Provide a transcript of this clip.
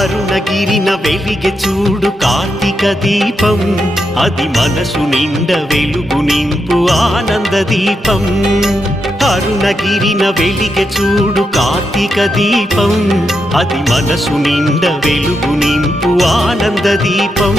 అరుణగిరిన వెలిగే చూడు కార్తీక దీపం, అది మనసు నిండ వెలుగు నింపు ఆనంద దీపం. అరుణగిరిన వెలిగే చూడు కార్తీక దీపం, అది మనసు నిండ వెలుగు నింపు ఆనంద దీపం.